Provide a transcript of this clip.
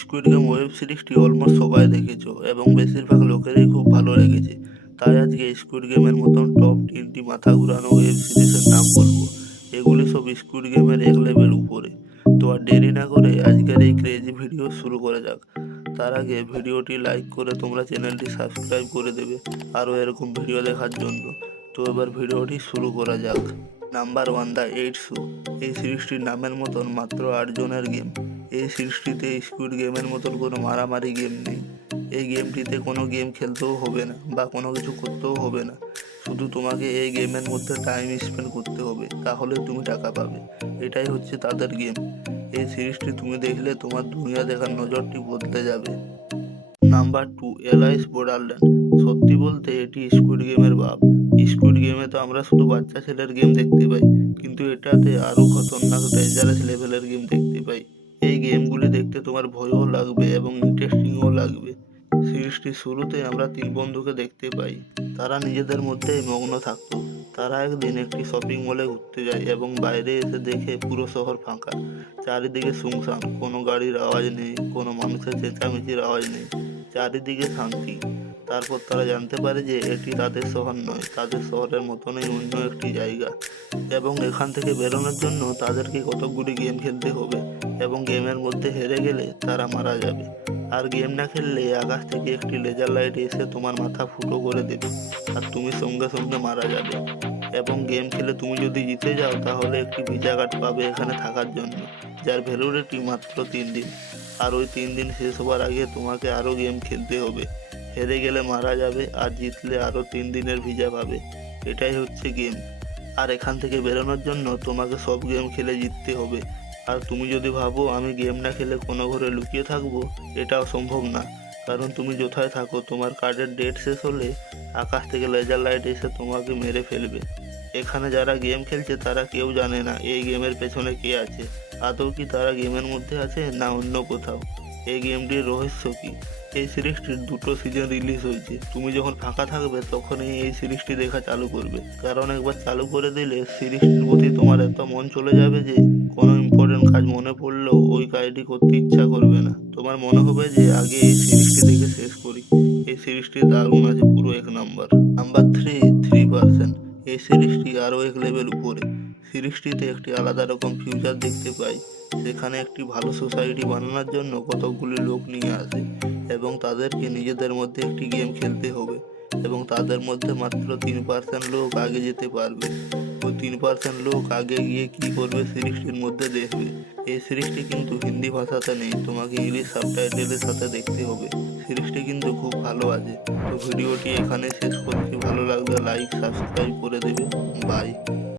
Squid game web সিরিজটি almost সবাই দেখেছো এবং বেশিরভাগ লোকেরই খুব ভালো লেগেছে। তাই আজকে স্কুইড গেমের মতন টপ 3টি মাথা ঘুরানো ওয়েব সিরিজের নাম বলবো। এগুলি সব স্কুইড গেমের এক লেভেল উপরে। তো আর দেরি না করে আজকের এই ক্রেজি ভিডিও শুরু করা যাক। তার আগে ভিডিওটি লাইক করে তোমরা চ্যানেলটি সাবস্ক্রাইব করে দেবে আরও এরকম ভিডিও দেখার জন্য। তো এবার ভিডিওটি শুরু করা যাক। Number 1, the eight show. এই সিরিজটির নামের মতন মাত্র 8 জনের গেম। এই সিরিজটিতে স্কুইড গেমের মতন কোনো মারামারি গেম নেই। এই গেমটিতে কোনো গেম খেলতেও হবে না বা কোনো কিছু করতেও হবে না। শুধু তোমাকে এই গেমের মধ্যে টাইম স্পেন্ড করতে হবে, তাহলে তুমি টাকা পাবে। এটাই হচ্ছে তাদের গেম। এই সিরিজটি তুমি দেখলে তোমার দুনিয়া দেখার নজরটি বদলে যাবে। Number 2, Alice Borderland. সত্যি বলতে এটি স্কুইড গেমের বাপ। স্কুইড গেমে তো আমরা শুধু বাচ্চা ছেলের গেম দেখতে পাই, কিন্তু এটাতে আরও খতরনাক ডেঞ্জারাস লেভেলের গেম দেখতে পাই। এই গেমগুলি দেখতে তোমার ভয়ও লাগবে এবং ইন্টারেস্টিংও লাগবে। সিরিজটির শুরুতে আমরা 3 বন্ধুকে দেখতে পাই। তারা নিজেদের মধ্যেই মগ্ন থাকতো। তারা একদিন একটি শপিং মলে ঘুরতে যায় এবং বাইরে এসে দেখে পুরো শহর ফাঁকা। চারিদিকে শুনশান, কোনো গাড়ির আওয়াজ নেই, কোনো মানুষের চেঁচামেচির আওয়াজ নেই, চারিদিকে শান্তি। তারপর তারা জানতে পারে যে এটি তাদের শহর নয়, তাদের শহরের মতনই অন্য একটি জায়গা। এবং এখান থেকে বেরোনোর জন্য তাদেরকে কতকগুলি গেম খেলতে হবে এবং গেমের মধ্যে হেরে গেলে তারা মারা যাবে। আর গেম না খেললে আকাশ থেকে একটি লেজার লাইট এসে তোমার মাথা ফুটো করে দেবে আর তুমি সঙ্গে সঙ্গে মারা যাবে। এবং গেম খেলে তুমি যদি জিতে যাও তাহলে একটি ভিসা কার্ড পাবে এখানে থাকার জন্য, যার ভ্যালিডিটি মাত্র 3 দিন। আর ওই 3 দিন শেষ হবার আগে তোমাকে আরও গেম খেলতে হবে। হেরে গেলে মারা যাবে আর জিতলে আরও 3 দিনের ভিসা পাবে। এটাই হচ্ছে গেম। আর এখান থেকে বেরোনোর জন্য তোমাকে সব গেম খেলে জিততে হবে। আর তুমি যদি ভাবো আমি গেম না খেলে কোনো ঘরে লুকিয়ে থাকবো, এটাও সম্ভব না। কারণ তুমি কোথায় থাকো, তোমার কার্ডের ডেট শেষ হলে আকাশ থেকে লেজার লাইট এসে তোমাকে মেরে ফেলবে। এখানে যারা গেম খেলছে তারা কেউ জানে না এই গেমের পেছনে কে আছে। আদৌ কি তারা গেমের মধ্যে আছে না অন্য কোথাও? এই গেমটির রহস্য কী? এই সিরিজটির 2টো সিজন রিলিজ হয়েছে। তুমি যখন ফাঁকা থাকবে তখনই এই সিরিজটি দেখা চালু করবে, কারণ একবার চালু করে দিলে সিরিজটির প্রতি তোমার এত মন চলে যাবে যে কোনো ইম্পর্টেন্ট কাজ মনে পড়লেও ওই কাজটি করতে ইচ্ছা করবে না। তোমার মনে হবে যে আগে এই সিরিজটি দেখে শেষ করি। এই সিরিজটি দারুণ আছে, পুরো এক নাম্বার। নাম্বার 3, 3%। এই সিরিজটি আরও এক লেভেল উপরে। সিরিজটিতে একটি আলাদা রকম ফিউচার দেখতে পাই। সেখানে একটি ভালো সোসাইটি বানানোর জন্য কতকগুলি লোক নিয়ে আসে এবং তাদেরকে নিজেদের মধ্যে একটি গেম খেলতে হবে এবং তাদের মধ্যে মাত্র 3% লোক আগে যেতে পারবে। ওই 3% লোক আগে গিয়ে কী করবে সিরিজটির মধ্যে দেখবে। এই সিরিজটি কিন্তু হিন্দি ভাষাতে নেই, তোমাকে ইংলিশ সাবটাইটেলের সাথে দেখতে হবে। সিরিজটি কিন্তু খুব ভালো আছে। তো ভিডিওটি এখানে শেষ করছি। ভালো লাগলে লাইক সাবস্ক্রাইব করে দেবে। বাই।